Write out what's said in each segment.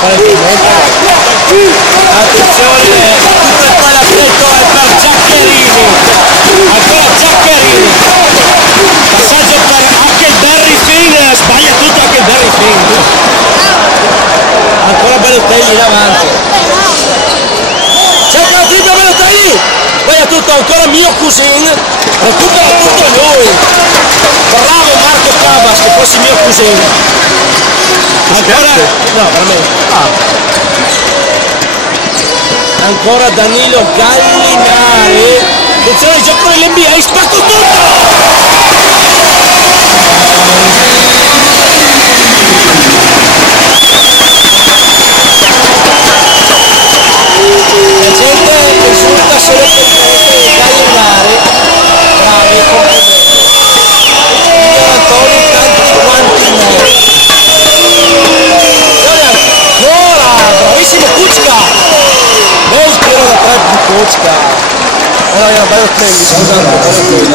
fare il commento. Attenzione, tutto e poi l'affetto è per Giaccherini, ancora Giaccherini, passaggio per Huckleberry Finn, sbaglia tutto Huckleberry Finn, ancora Balotelli in avanti, cerca la tripla Balotelli, sbaglia tutto, ancora mio cousin, recupera tutto lui, bravo Marco Cabas che fossi mio cousin, ancora, no veramente, ancora Danilo Gallinari, attenzione gioco nell'NBA, spacco tutto! La gente insulta solo per il merito di Gallinari, bravi, complimenti. Miglior Antoni, tanti quanti noi. Ancora, bravissimo Kuczka! Bel tiro da 3 di Kuczka. Allora era Balotelli, scusate, Balotelli.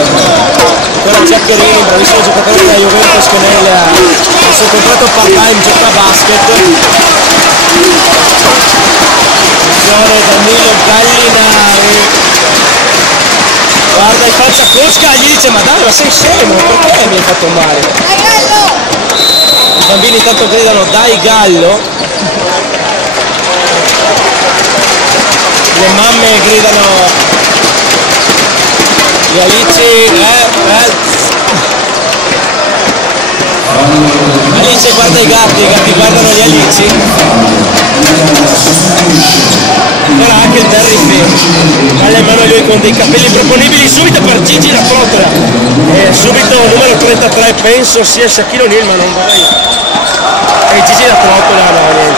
Ancora Giaccherini, bravissimo giocatore della Juventus che nel suo contratto part-time gioca a basket. Attenzione Danilo Gallinari. Guarda in faccia Kuczka, gli dice ma dai, ma sei scemo, perché mi hai fatto male? I bambini intanto gridano dai Gallo. Le mamme gridano gli Alici, Alice guarda i gatti guardano gli Alici. Ancora anche il Barry Finn, dalle mani lui con dei capelli proponibili subito per Gigi La Trottola. E subito numero 33 penso sia Shaquille O'Neal, ma non vorrei. E Gigi La Trottola, no, niente.